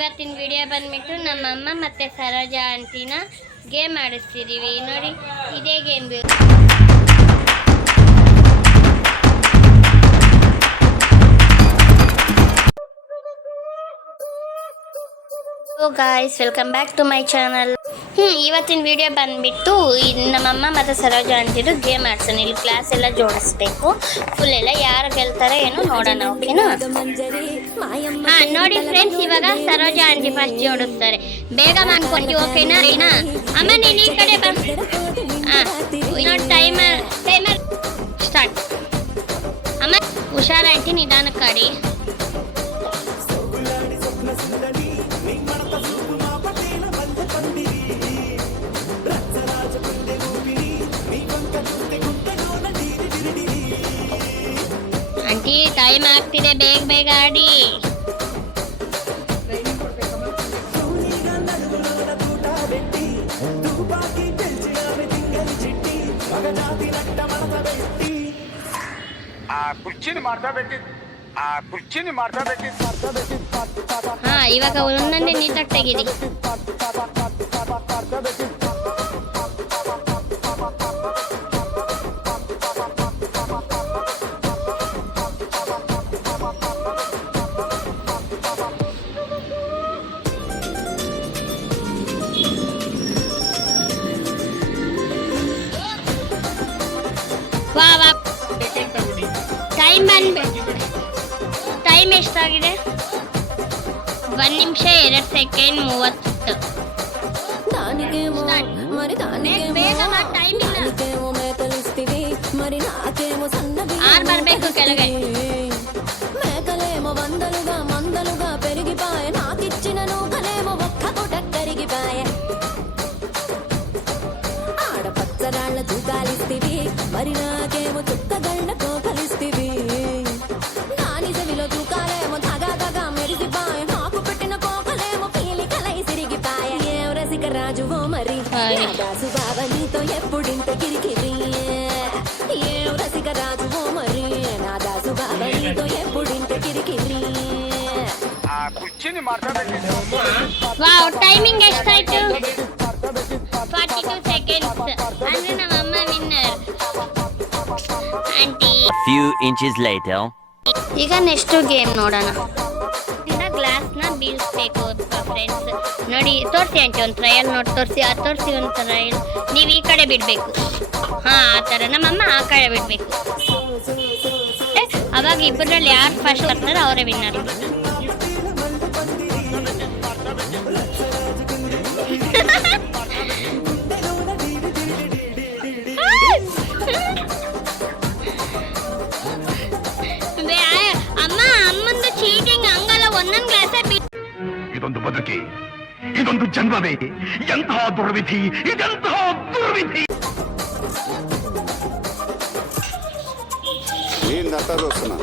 ಇವತ್ತಿನ ವಿಡಿಯೋ ಬಂದ್ಬಿಟ್ಟು ನಮ್ಮಮ್ಮ ಮತ್ತು ಸರೋಜಾ ಆಂಟಿನ ಗೇಮ್ ಆಡಿಸ್ತಿದ್ದೀವಿ ನೋಡಿ. ಇದೇ game. Guys, welcome back to my channel. ಇವತ್ತಿನ ವಿಡಿಯೋ ಬಂದ್ಬಿಟ್ಟು ನಮ್ಮಮ್ಮ ಮತ್ತು ಸರೋಜಾ ಆಂಟಿದು ಗೇಮ್ ಆಡ್ಸೋಣ. ಇಲ್ಲಿ ಕ್ಲಾಸ್ ಎಲ್ಲ ಜೋಡಿಸ್ಬೇಕು ಫುಲ್ ಎಲ್ಲ. ಯಾರು ಗೆಲ್ತಾರೆ ಏನೋ ನೋಡೋಣ, ಓಕೆನಾ? ನೋಡಿ ಫ್ರೆಂಡ್ಸ್, ಇವಾಗ ಸರೋಜಾ ಆಂಟಿ ಫಸ್ಟ್ ಜೋಡಿಸ್ತಾರೆ. ಬೇಗ ಮಾಡ್ಕೊಂಡು, ಓಕೆನಾ? ಅಮ್ಮ ನೀನು ಈ ಕಡೆ ಬಾ. ನೋಡಿ ಟೈಮರ್ ಸ್ಟಾರ್ಟ್. ಅಮ್ಮ ಹುಷಾರ ಆಂಟಿ, ನಿಧಾನಕ್ಕೆ ಆಡಿ. ಆಂಟಿ ಟೈಮ್ ಆಗ್ತಿದೆ, ಬೇಗ ಬೇಗ ಆಡಿ. ಇವಾಗ ಒಂದೊಂದೇ ನೀಟಾಗಿ ತೆಗೀರಿ. ಟೈಮ್ ಎಷ್ಟಾಗಿದೆ? 1 ನಿಮಿಷ 2 ಸೆಕೆಂಡ್ 30. ಬೇಗ ಟೈಮ್ ಇಲ್ಲ. 6 ಬರಬೇಕು ಕೆಳಗೆ. తూకాలిస్తివి మరి నాకేమో చుక్కగళ్ళ కోకలిస్తివి. నాని చెవిలో తూకాలేమో తగా మెరిసిపాయ, నాకు పెట్టిన కోకలేమో పీలి కలై సిరిగిపాయ. ఏం రసిక రాజువో మరి దాసు బాబా నీతో ఎప్పుడింత కిరికిరి. ఏం రసిక రాజువో మరి నా దాసు బాబా నీతో ఎప్పుడింత కిరికిరి. ವಾವ್, ಟೈಮಿಂಗ್ ಎಷ್ಟಾಯ್ತು? 42 seconds. ಅಂದ್ರೆ ನಮ್ಮಮ್ಮ winner aunty. Few inches later. ಈಗ ನೆಕ್ಸ್ಟ್ ಗೇಮ್ ನೋಡೋಣ. ಗ್ಲಾಸ್ನ ಬೀಳ್ಸ್ಬೇಕು ಫ್ರೆಂಡ್ಸ್. ನೋಡಿ ತೋರಿಸಿ ಆಂಟಿ, ಒಂದು ಟ್ರಯಲ್ ನೋಡಿ ತೋರಿಸಿ. ಒಂದು ಟ್ರಯಲ್. ನೀವು ಈ ಕಡೆ ಬಿಡಬೇಕು. ಆ ಥರ. ನಮ್ಮಮ್ಮ ಆ ಕಡೆ ಬಿಡಬೇಕು. ಅವಾಗ ಇಬ್ಬರಲ್ಲಿ ಯಾರು ಫಸ್ಟ್ ಬರ್ತಾರೋ ಅವರೇ ವಿನ್ನರ್. ಇದೊಂದು ಬದುಕಿ, ಇದೊಂದು ಜನ್ಮವೇ, ಎಂತಹ ದುರ್ವಿಧಿ, ಇದೆಂತಹ ದುರ್ವಿಧಿ. ನೀನ್ నటరు వస్తున్నా.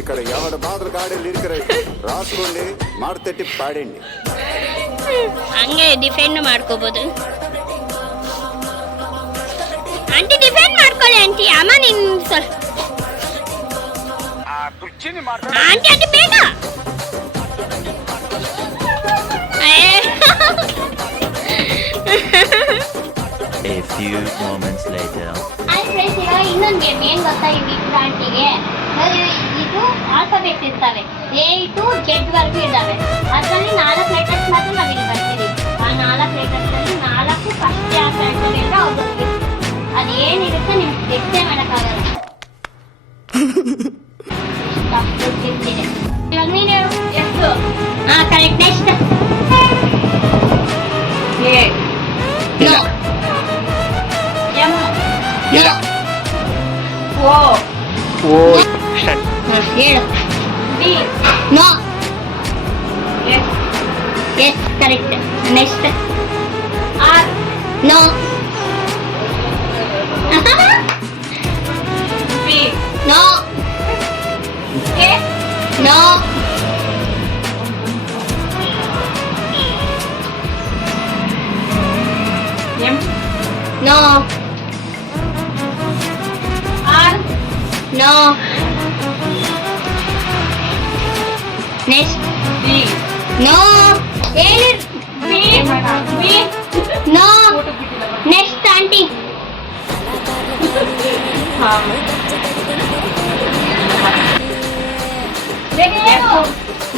ఇక్కడ ఎవడ మాత్రం గాడీలు ఇరికరై రాసుకోండి, ಮಾಡ್ತೆಟ್ಟಿ ಪಾಡಂడి. ಹಂಗೆ ಡಿಫೆಂಡ್ ಮಾಡ್ಕೋಬಹುದು. ಆಂಟಿ ಡಿಫೆಂಡ್ ಮಾಡ್ಕೊಳ್ಳಿ ಆಂಟಿ. ಅಮ್ಮ ನಿನ್ ಆಂಟಿ ಆಂಟಿ ಬೇಗ. A few moments later. Friends, ಇವಾಗ ಇನ್ನೊಂದು ಗೇಮ್. ಏನು ಗೊತ್ತಾ? ಈ ಆಂಟಿಗೆ ಇದು ಆಲ್ಫಾಬೆಟ್ಸ್ ಇರ್ತವೆ. A to Z ವರೆಗೂ ಇದ್ದಾವೆ. ಅದರಲ್ಲಿ 4 ಲೆಟರ್ಸ್ ಮಾತ್ರ ನಾವು ಇಲ್ಲಿ ಬರ್ತೀವಿ. ಆ 4 ಲೆಟರ್ಸಲ್ಲಿ 4 ಫಸ್ಟ್ ಯಾವ ಆನ್ಸರ್ ಇಲ್ಲ ಅವ್ರು ಅದು ಏನಿರುತ್ತೆ ನಿಮ್ಗೆ ಗೆಸ್ಸೇ ಮಾಡೋಕ್ಕಾಗಲ್ಲ. ಇವಾಗ ನೀನು ಹೇಳು ಎಷ್ಟು. ಕರೆಕ್ಟ್. ನೆಕ್ಸ್ಟ್ ನೋ ಇಲ್ಲ. O start. ಹೇಳು. B no. Yes correct. Next R no. B no. A no. M no. R no. Next D no. No next aunty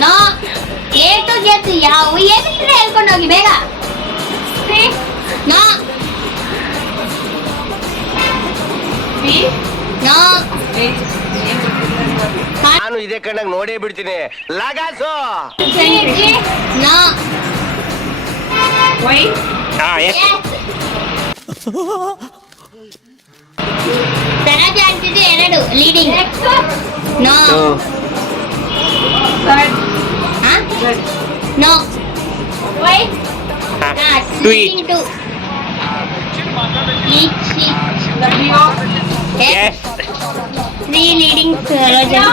no A to Z ಯಾವ ಏನಿದ್ರೆ ಹೇಳ್ಕೊಂಡು ಹೋಗಿ ಬೇಗ ನೋ ನೋ ನಾನು ಇದೇ ಕಣ್ಣಾಗ ನೋಡೇ ಬಿಡ್ತೀನಿ ಲಗಾಸು ನೋ ಹಾ ಎಸ್ ತರಜ ಅಂತಿದ್ದು ಎರಡು leading no no leading two S three leading Roja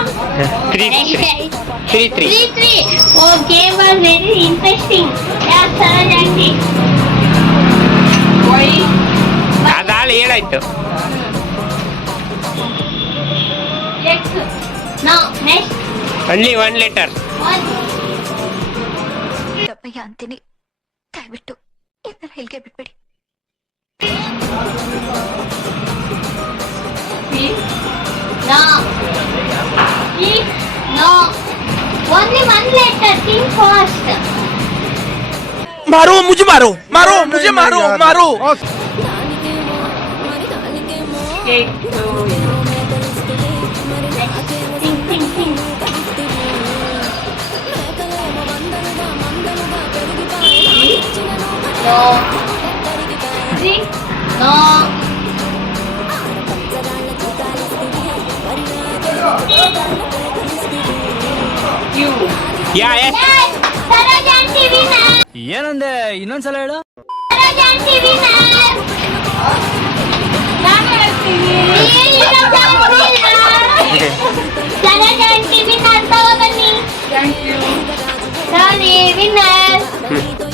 three Oh, game was very interesting. Yeah, Saraj aunty. ಅದಾಳಿ ಏನಾಯ್ತು No, next only 1 letter one. ದಪ್ಪಯ್ಯ ಅಂತೀನಿ ದಯವಿಟ್ಟು ಇದನ್ನ ಹೇಳಿಕೆ ಬಿಟ್ಬಿಡಿ No. E. No. Only one letter. Think fast. मारो मुझे मारो मारो मुझे मारो मारो దానికేమో మరి దానికేమో ఏమో తెలుస్తుంది మరి నాకేమో Think, think, think. కలిస్తుంది మేకలేమో మందలుగా పెరిగిపాయి ఇచ్చిన No. తరిగిపాయి Three. No. పచ్చగాళ్ళకి కాలిస్తుంది మరి నాకేమో కలిస్తుంది yeah yes Yes. Saraj aunty winner. ಏನಂದೆ ಇನ್ನೊಂದ್ಸಲ ಹೇಳು Saraj aunty winner. Saraj aunty winner. ತಗೋ ಬನ್ನಿ. Sorry, winner.